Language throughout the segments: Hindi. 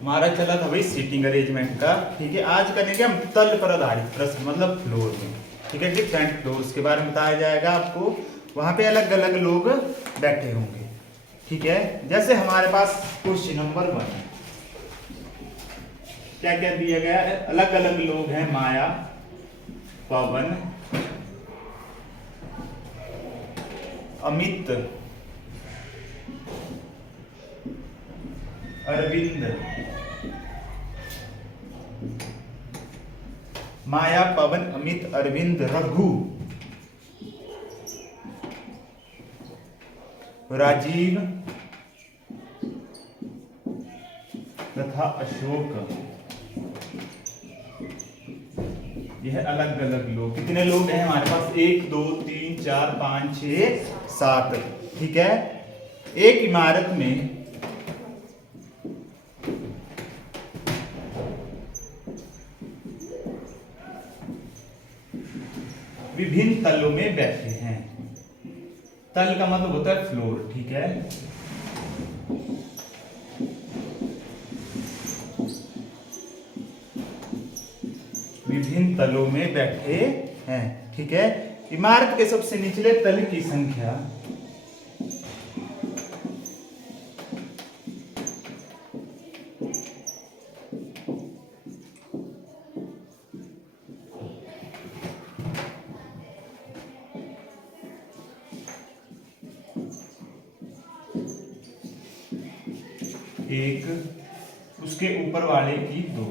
हमारा चला था भाई सीटिंग अरेंजमेंट का। ठीक है, आज करेंगे हम तल पर आधारित प्रश्न, मतलब फ्लोर में। ठीक है, डिफरेंट फ्लोर्स के बारे में बताया जाएगा आपको। वहां पे अलग अलग लोग बैठे होंगे। ठीक है, जैसे हमारे पास क्वेश्चन नंबर 1 है, क्या क्या दिया गया है? अलग अलग लोग हैं, माया, पवन, अमित, अरविंद, माया, पवन, अमित, अरविंद, रघु, राजीव तथा अशोक। यह अलग अलग लोग, कितने लोग हैं हमारे पास? 1 2 3 4 5 6 7। ठीक है, एक इमारत में विभिन्न तलों में बैठे हैं। तल का मतलब होता है फ्लोर। ठीक है, विभिन्न तलों में बैठे हैं। ठीक है, इमारत के सबसे निचले तल की संख्या एक, उसके ऊपर वाले की 2।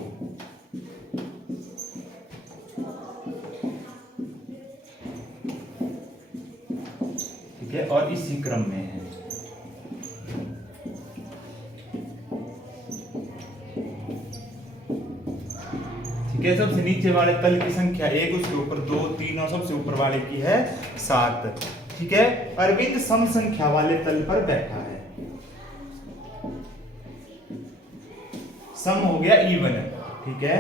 ठीक है, और इसी क्रम में है। ठीक है, सबसे नीचे वाले तल की संख्या 1, उसके ऊपर 2 3 और सबसे ऊपर वाले की है 7। ठीक है, अरविंद सम संख्या वाले तल पर बैठा है। सम हो गया इवन। ठीक है,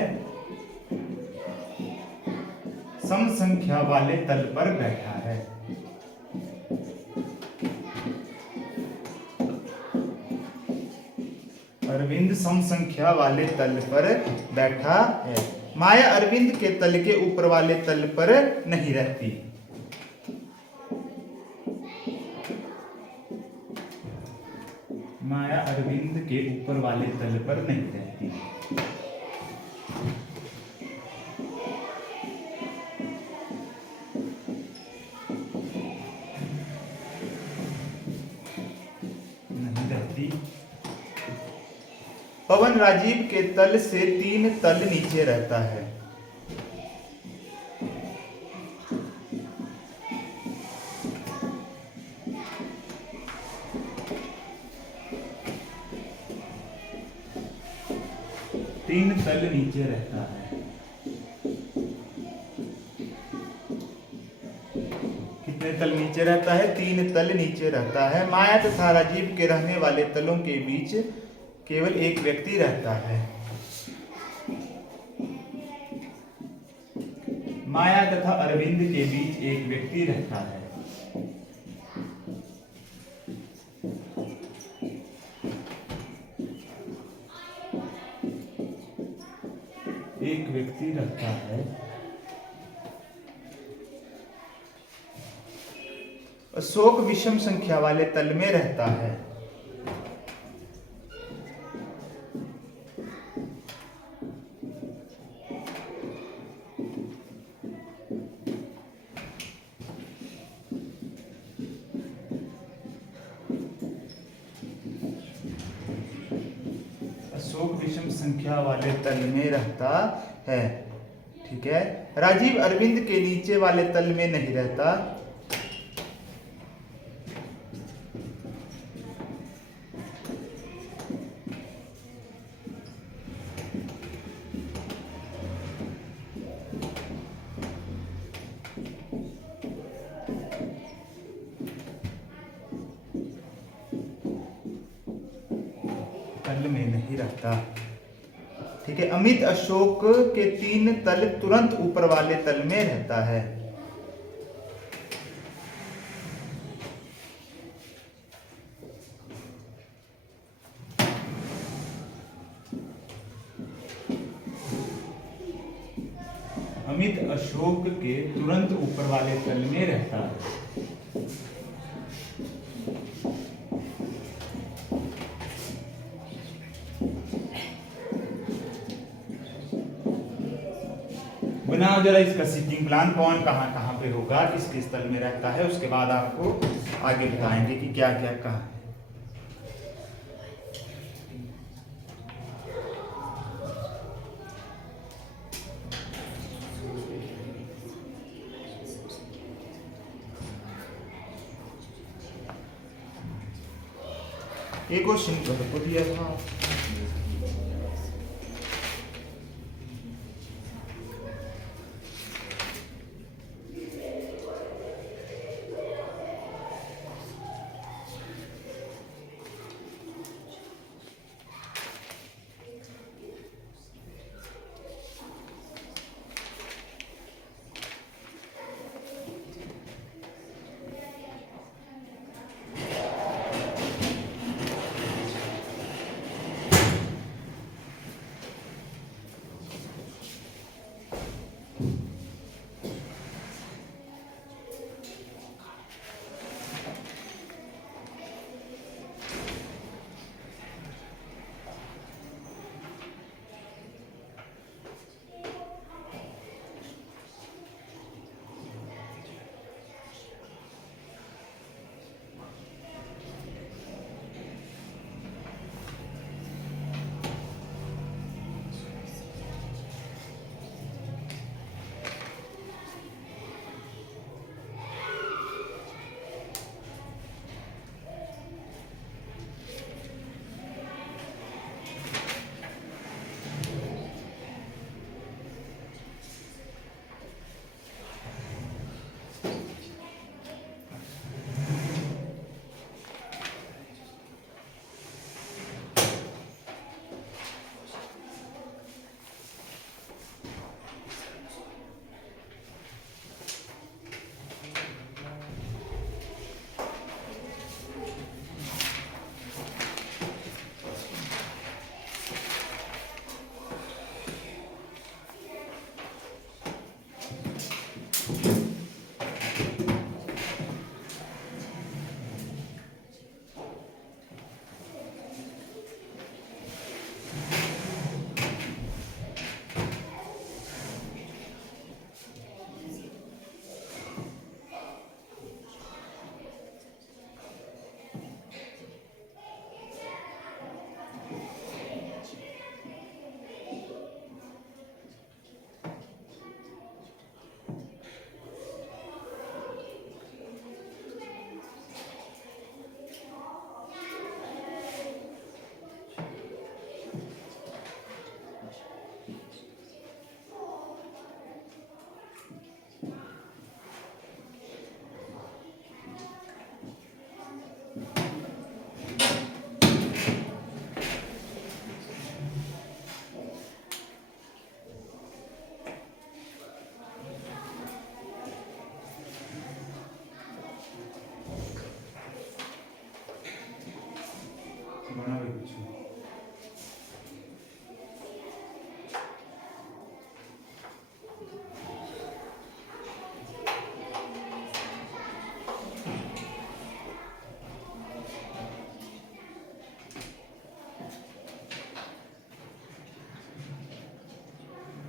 सम संख्या वाले तल पर बैठा है। अरविंद सम संख्या वाले तल पर बैठा है। माया अरविंद के तल के ऊपर वाले तल पर नहीं रहती। माया अरविंद के ऊपर वाले तल पर नहीं रहती। नहीं रहती। पवन राजीव के तल से 3 तल नीचे रहता है। तीन तल नीचे रहता है। कितने तल नीचे रहता है? 3 तल नीचे रहता है। माया तथा राजीव के रहने वाले तलों के बीच केवल एक व्यक्ति रहता है। माया तथा अरविंद के बीच एक व्यक्ति रहता है। एक व्यक्ति रहता है। अशोक विषम संख्या वाले तल में रहता है। अशोक विषम संख्या वाले तल में रहता है। ठीक है, राजीव अरविंद के नीचे वाले तल में नहीं रहता। तल में नहीं रहता। ठीक है, अमित अशोक के 3 तल तुरंत ऊपर वाले तल में रहता है। अमित अशोक के तुरंत ऊपर वाले तल में रहता है। बनाओ जरा इसका सिटिंग प्लान, कौन कहाँ कहाँ पे होगा, किस किस तल में रहता है, उसके बाद आपको आगे बताएंगे कि क्या क्या कहा है। एक क्वेश्चन को दिया था।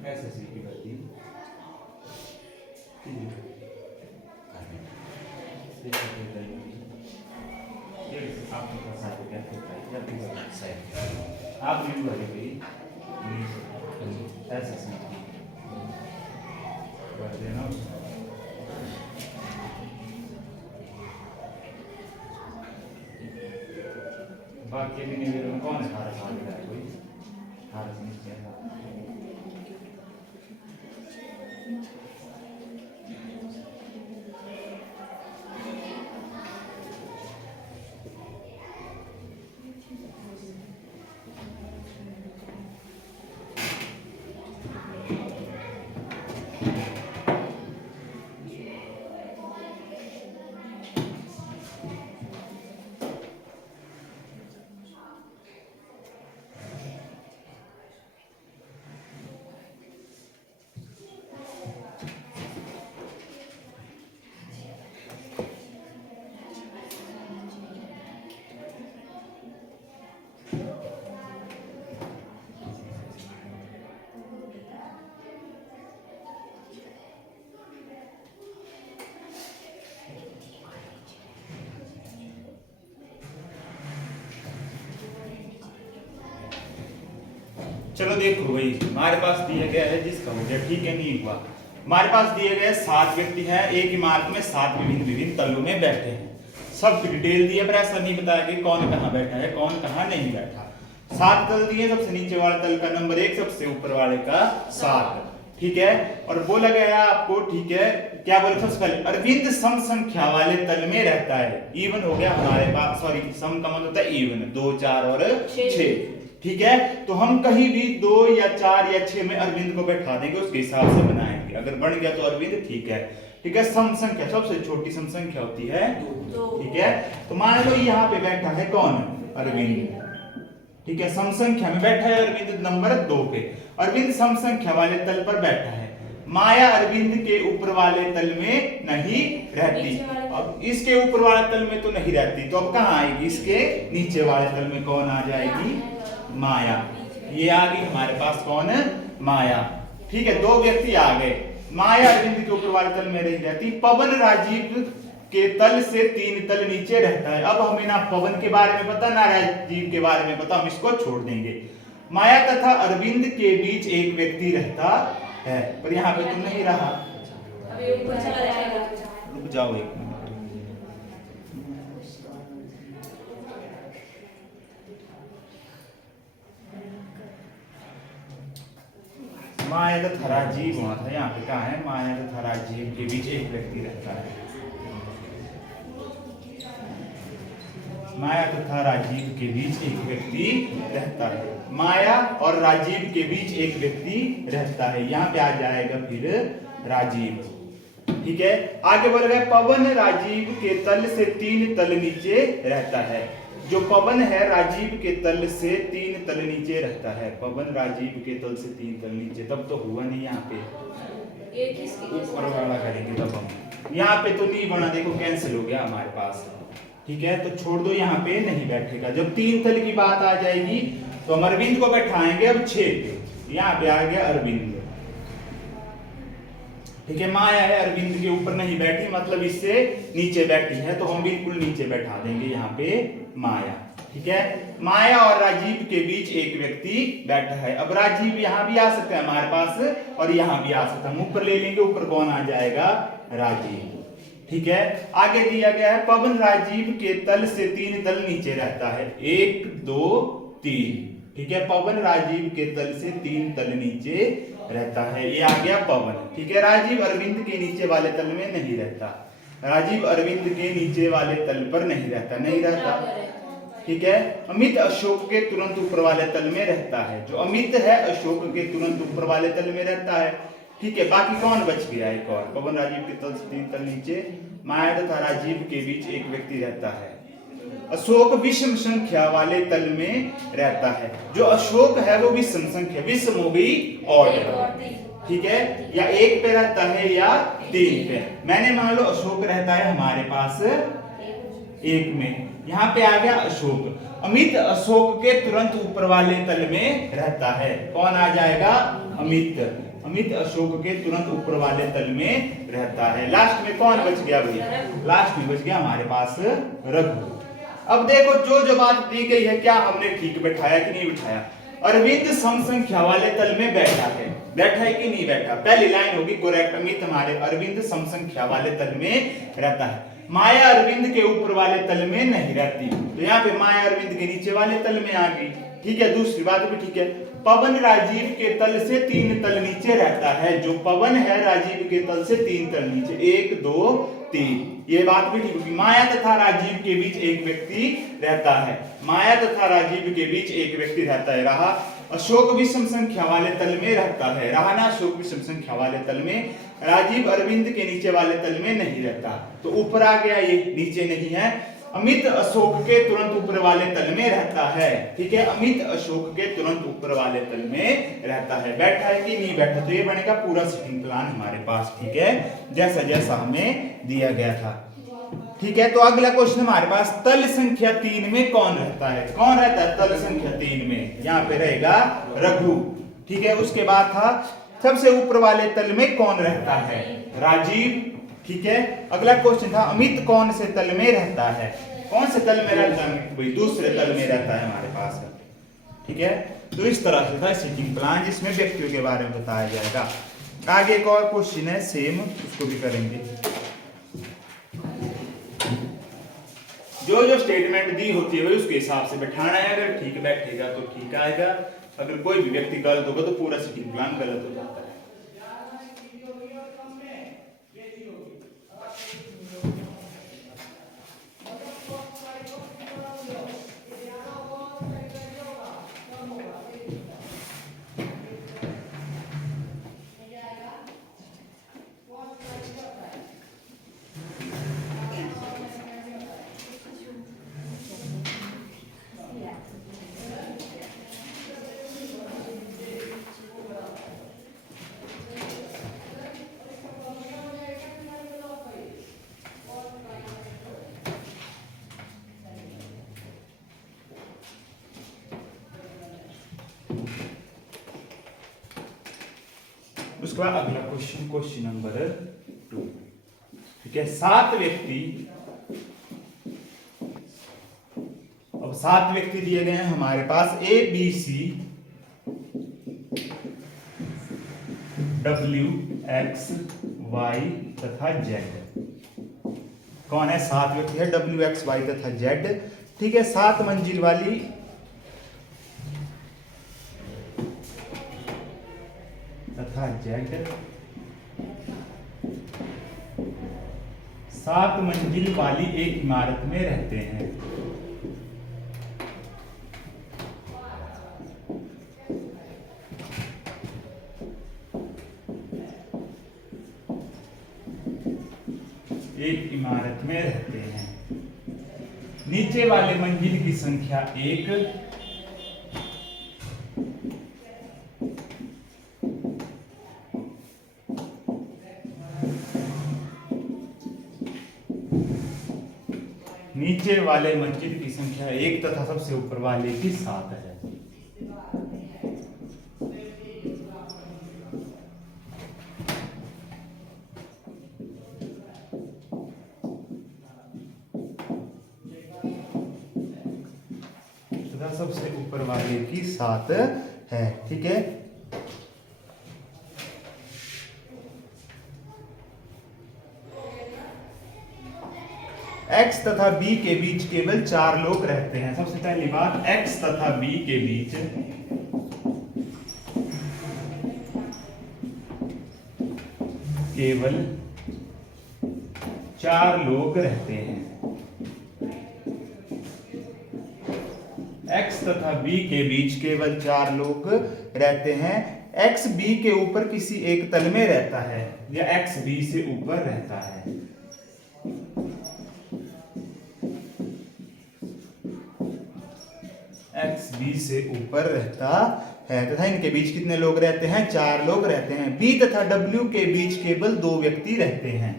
ऐसे की गलती आप भी भरेगी ऐसे कर देना। बाकी भी निवेदन कौन है हमारे भागीदार कोई हमारे चलो देखो भाई, हमारे पास दिया गया है जिसका हो गया, ठीक है, नहीं हुआ। हमारे पास दिए गए 7 व्यक्ति हैं, एक इमारत में 7 विभिन्न विभिन्न तलों में बैठे हैं। सब डिटेल दिया, पर ऐसा नहीं बताया कि कौन कहाँ बैठा है, कौन कहाँ नहीं बैठा। 7 तल दिए, सबसे नीचे वाले तल का नंबर 1, सबसे ऊपर वाले का 7, ठीक है। और बोला गया आपको, ठीक है, क्या बोले सबसे पहले, अरविंद सम संख्या वाले तल में रहता है। इवन हो गया हमारे पास, सॉरी सम का मतलब होता है इवन, 2, 4 और 6, ठीक है। तो हम कहीं भी 2 या 4 या 6 में अरविंद को बैठा देंगे, उसके हिसाब से बनाएंगे। अगर बन गया तो अरविंद, ठीक है, ठीक है। सम संख्या सबसे छोटी सम संख्या होती है 2, ठीक है। तो मान लो यहाँ पे बैठा है कौन, अरविंद, ठीक है, सम संख्या में बैठा है अरविंद नंबर 2 पे। अरविंद सम संख्या वाले तल पर बैठा है। माया अरविंद के ऊपर वाले तल में नहीं रहती। अब इसके ऊपर वाले तल में तो नहीं रहती, तो अब कहाँ आएगी, इसके नीचे वाले तल में कौन आ जाएगी, माया। ये आ गई हमारे पास कौन, माया, ठीक है। 2 व्यक्ति आ गए। माया अरविंद के ऊपर वाले तल में नहीं रहती। पवन राजीव के तल से 3 तल नीचे रहता है। अब हमें ना पवन के बारे में पता, ना राजीव के बारे में पता, हम इसको छोड़ देंगे। माया तथा अरविंद के बीच एक व्यक्ति रहता है, पर यहाँ पे तो नहीं रहा। रुक जाओ एक मिनट। माया तथा राजीव होना था, यहाँ पे कहा है, माया तथा राजीव के बीच एक व्यक्ति रहता है। माया तथा राजीव के बीच एक व्यक्ति रहता है। माया और राजीव के बीच एक व्यक्ति रहता है, यहाँ पे आ जाएगा फिर राजीव, ठीक है। आगे बोल रहे, पवन राजीव के तल से 3 तल नीचे रहता है। जो पवन है राजीव के तल से 3 तल नीचे रहता है। पवन राजीव के तल से 3 तल नीचे, तब तो हुआ नहीं, यहाँ पे ऊपर वाला करेंगे तब हम। यहाँ पे तो नहीं बना, देखो कैंसिल हो गया हमारे पास, ठीक है। तो छोड़ दो, यहाँ पे नहीं बैठेगा। जब 3 तल की बात आ जाएगी तो हम अरविंद को बैठाएंगे अब 6 पे। यहाँ पे आ गया अरविंद, ठीक है। माया है अरविंद के ऊपर नहीं बैठी, मतलब इससे नीचे बैठी है, तो हम बिल्कुल नीचे बैठा देंगे यहाँ पे माया, ठीक है। माया और राजीव के बीच एक व्यक्ति बैठा है। अब राजीव यहाँ भी आ सकता है हमारे पास, और यहाँ भी आ सकता है। हम ऊपर ले लेंगे, ऊपर कौन आ जाएगा, राजीव, ठीक है। आगे दिया गया है, पवन राजीव के तल से 3 तल नीचे रहता है। 1, 2, 3, ठीक है। पवन राजीव के तल से 3 तल नीचे रहता है, ये आ गया पवन, ठीक है। राजीव अरविंद के नीचे वाले तल में नहीं रहता। राजीव अरविंद के नीचे वाले तल पर नहीं रहता, नहीं रहता, ठीक है। अमित अशोक के तुरंत ऊपर वाले तल में रहता है। जो अमित है अशोक के तुरंत ऊपर वाले तल में रहता है, ठीक है। बाकी कौन बच गया, एक और, पवन राजीव के तल से 3 तल नीचे, माया तथा राजीव के बीच एक व्यक्ति रहता है। अशोक विषम संख्या वाले तल में रहता है। जो अशोक है वो विषम संख्या, विषम हो गई ऑर्डर, ठीक है, या 1 पे रहता है या 3 पे। मैंने मान लो अशोक रहता है हमारे पास 1 में, यहाँ पे आ गया अशोक। अमित अशोक के तुरंत ऊपर वाले तल में रहता है। कौन आ जाएगा, अमित। अमित अशोक के तुरंत ऊपर वाले तल में रहता है। लास्ट में कौन बच गया भाई, लास्ट में बच गया हमारे पास रघु। अब देखो जो बात दी गई है, क्या हमने ठीक बैठाया कि नहीं बैठाया। अरविंद सम संख्या वाले तल में बैठा है, बैठा है कि नहीं बैठा। पहली लाइन होगी करेक्ट, अमित हमारे अरविंद सम संख्या वाले तल में रहता है। माया अरविंद के ऊपर वाले तल में नहीं रहती, तो यहाँ पे माया अरविंद के नीचे वाले तल में आ गई, ठीक है। दूसरी बात भी ठीक है, पवन राजीव के तल से 3 तल नीचे रहता है। जो पवन है राजीव के तल से 3 तल नीचे, 1, 2, 3, ये बात भी ठीक होगी। माया तथा राजीव के बीच एक व्यक्ति रहता है। माया तथा राजीव के बीच एक व्यक्ति रहता है। रहा अशोक विषम संख्या वाले तल में रहता है। रहा ना अशोक विषम संख्या वाले तल में। राजीव अरविंद के नीचे वाले तल में नहीं रहता, तो ऊपर आ गया, ये नीचे नहीं है। अमित अशोक के तुरंत ऊपर वाले तल में रहता है, ठीक है। अमित अशोक के तुरंत ऊपर वाले तल में रहता है। बैठा है कि नहीं बैठा, तो ये बनेगा पूरा सिटिंग प्लान हमारे पास, ठीक है, जैसा जैसा हमें दिया गया था, ठीक है। तो अगला क्वेश्चन हमारे पास, तल संख्या 3 में कौन रहता है। कौन रहता है तल संख्या 3 में, यहाँ पे रहेगा रघु, ठीक है। उसके बाद था सबसे ऊपर वाले तल में कौन रहता है, राजीव, ठीक है। अगला क्वेश्चन था, अमित कौन से तल में रहता है। कौन से तल में रहता है भाई, दूसरे तल में रहता है हमारे पास, ठीक है। तो इस तरह से था सीटिंग प्लान, जिसमें व्यक्तियों के बारे में बताया जाएगा। आगे एक और क्वेश्चन है सेम, उसको भी करेंगे। जो जो स्टेटमेंट दी होती है वही उसके हिसाब से बैठाना है। अगर ठीक बैठेगा तो ठीक आएगा, अगर कोई भी व्यक्ति गलत होगा तो पूरा सीटिंग प्लान गलत हो जाता है। उसके बाद अगला क्वेश्चन, क्वेश्चन नंबर 2। ठीक है, 7 व्यक्ति, अब 7 व्यक्ति दिए गए हैं हमारे पास, A B C W X Y तथा जेड। कौन है? 7 व्यक्ति है, डब्ल्यू एक्स वाई तथा जेड। ठीक है, 7 मंजिल वाली तथा जेड, 7 मंजिल वाली एक इमारत में रहते हैं। एक इमारत में रहते हैं। नीचे वाले मंजिल की संख्या 1, नीचे वाले मंजिल की संख्या 1 तथा सबसे ऊपर वाले की 7 है। तथा सबसे ऊपर वाले की 7 है। ठीक है, X तथा B के बीच केवल 4 लोग रहते हैं। सबसे पहली बात, X तथा B के बीच केवल 4 लोग रहते हैं। X तथा B के बीच केवल 4 लोग रहते हैं। X B के ऊपर किसी एक तल में रहता है, या X B से ऊपर रहता है। X B से ऊपर रहता है तथा इनके बीच कितने लोग रहते हैं? 4 लोग रहते हैं। B तथा W के बीच केवल 2 व्यक्ति रहते हैं।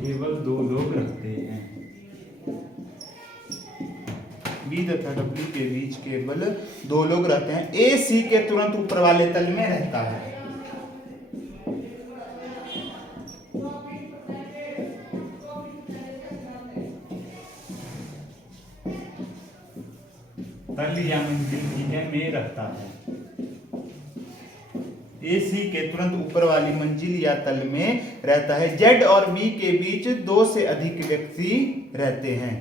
केवल 2 लोग रहते हैं। B तथा W के बीच केवल 2 लोग रहते हैं। A C के तुरंत ऊपर वाले तल में रहता है। तल या मंजिल ठीक है में रहता है। A C के तुरंत ऊपर वाली मंजिल या तल में रहता है। Z और B के बीच 2 से अधिक व्यक्ति रहते हैं।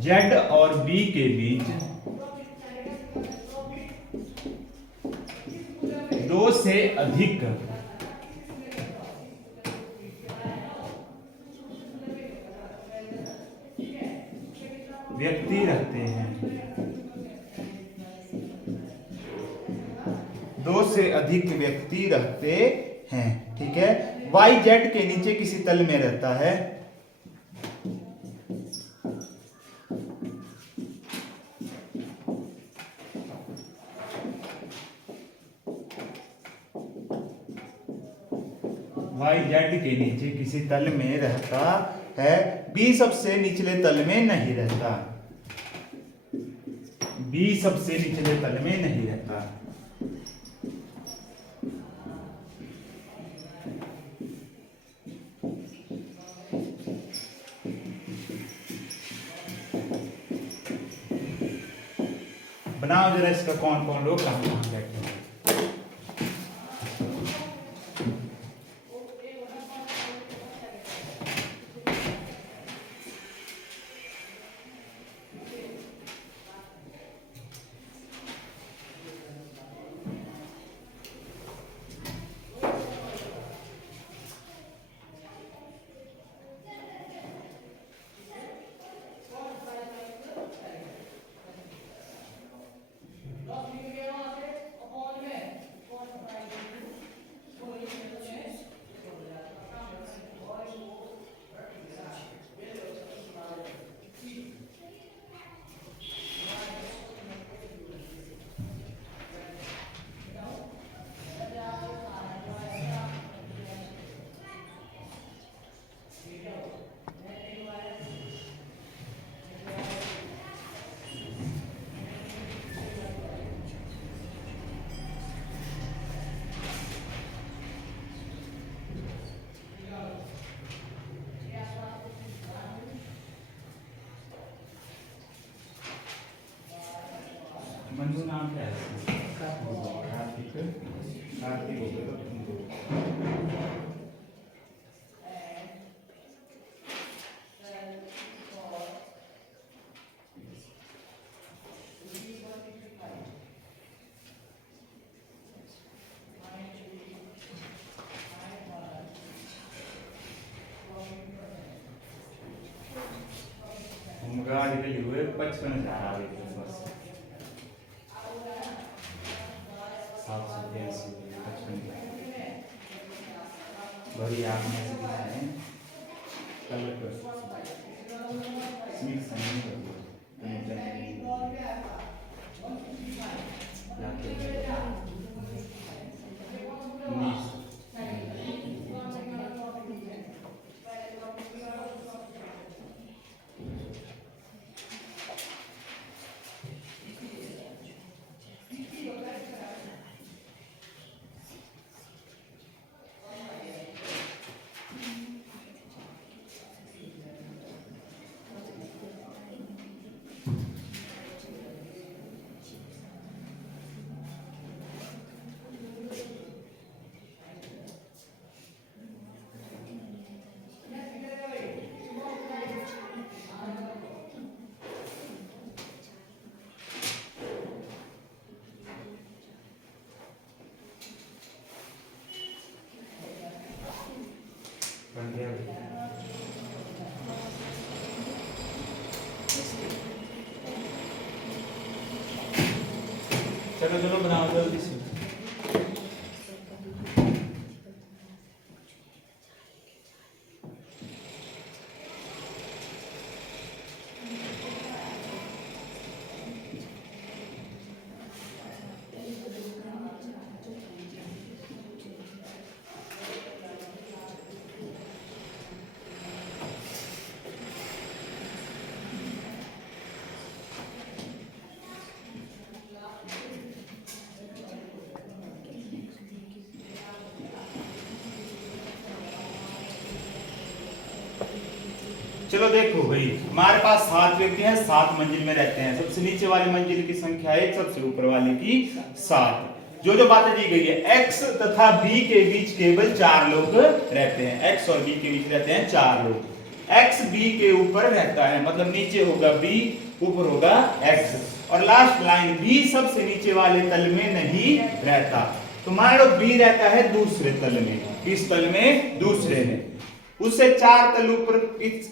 Z और B के बीच 2 से अधिक व्यक्ति रहते हैं। 2 से अधिक व्यक्ति रहते हैं। ठीक है, Y Z के नीचे किसी तल में रहता है। Y Z के नीचे किसी तल में रहता है। B सबसे निचले तल में नहीं रहता। B सबसे निचले तल में नहीं रहता। बनाओ जरा इसका, कौन कौन लोग कहाँ कहाँ बैठे हैं। मंजू नाम क्या है? कार्तिक। कार्तिक हो गया तुमको। गाड़ी के लिए 55,000 आ गई बस। 783 55 बढ़िया आपने ऐसे दिखाए कलर कर मिक्स नहीं कर दो बन गया। चलो चलो बनाओ जल्दी से। चलो देखो भाई, हमारे पास 7 व्यक्ति हैं, 7 मंजिल में रहते हैं। सबसे नीचे वाली मंजिल की संख्या 1, सबसे ऊपर वाले की 7। जो जो बातें दी गई है, x तथा b के बीच केवल 4 लोग रहते हैं। x और b के बीच रहते हैं 4 लोग। x b के ऊपर रहता है, मतलब नीचे होगा b, ऊपर होगा x। और लास्ट लाइन, b सबसे नीचे वाले तल में नहीं रहता। तो मान लो b रहता है दूसरे तल में। किस तल में? दूसरे में। उससे 4 तल ऊपर,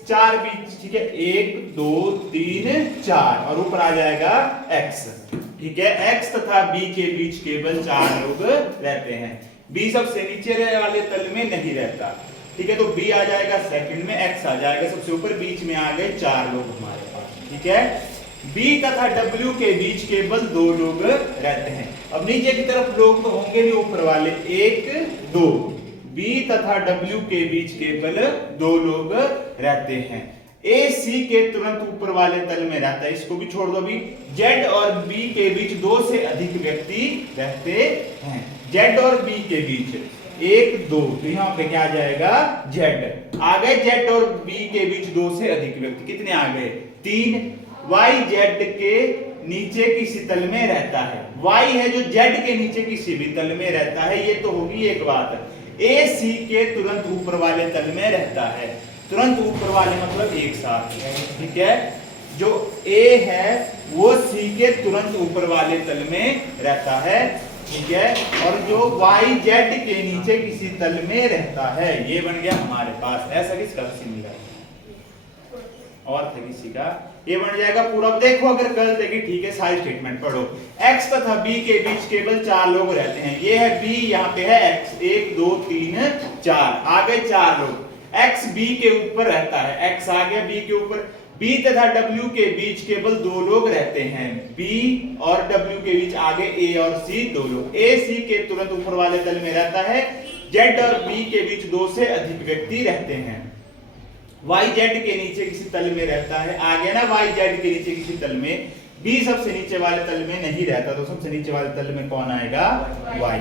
4 बीच, ठीक है, 1 2 3 4, और ऊपर आ जाएगा x। ठीक है, x तथा b के बीच केवल 4 लोग रहते हैं। b सबसे नीचे वाले तल में नहीं रहता। ठीक है, तो b आ जाएगा सेकंड में, x आ जाएगा सबसे ऊपर, बीच में आ गए 4 लोग हमारे पास। ठीक है, b तथा w के बीच केवल 2 लोग रहते हैं। अब नीचे की तरफ लोग तो होंगे नहीं, ऊपर वाले 1 2। B तथा W के बीच केवल 2 लोग रहते हैं। A C के तुरंत ऊपर वाले तल में रहता है, इसको भी छोड़ दो। अभी Z और B के बीच 2 से अधिक व्यक्ति रहते हैं। Z और B के बीच 1 2, तो यहाँ पे क्या आ जाएगा? Z आ गए। Z और B के बीच 2 से अधिक व्यक्ति कितने आ गए? 3। Y Z के नीचे किसी तल में रहता है, y है जो z के नीचे किसी भी तल में रहता है, ये तो होगी एक बात। AC के तुरंत ऊपर वाले तल में रहता है, तुरंत ऊपर वाले मतलब एक साथ, ठीक है। जो A है वो C के तुरंत ऊपर वाले तल में रहता है, ठीक है। और जो y z के नीचे किसी तल में रहता है, ये बन गया हमारे पास। ऐसा किसका मिला और थे किसी का, ये बन जाएगा पूरा। देखो अगर गलत है कि ठीक है, सारी स्टेटमेंट पढ़ो। x तथा b के बीच केवल 4 लोग रहते हैं, ये है b, यहाँ पे है x, 1 2 3 4, आगे 4 लोग। x b के ऊपर रहता है, x आ गया b के ऊपर। b तथा w के बीच केवल 2 लोग रहते हैं, b और w के बीच आगे a और c 2 लोग। a c के तुरंत ऊपर वाले तल में रहता है, z और b के बीच 2 से अधिक व्यक्ति रहते हैं। y z के नीचे किसी तल में रहता है, आ गया ना, y z के नीचे किसी तल में, b सबसे नीचे वाले तल में नहीं रहता, तो सबसे नीचे वाले तल में कौन आएगा, y।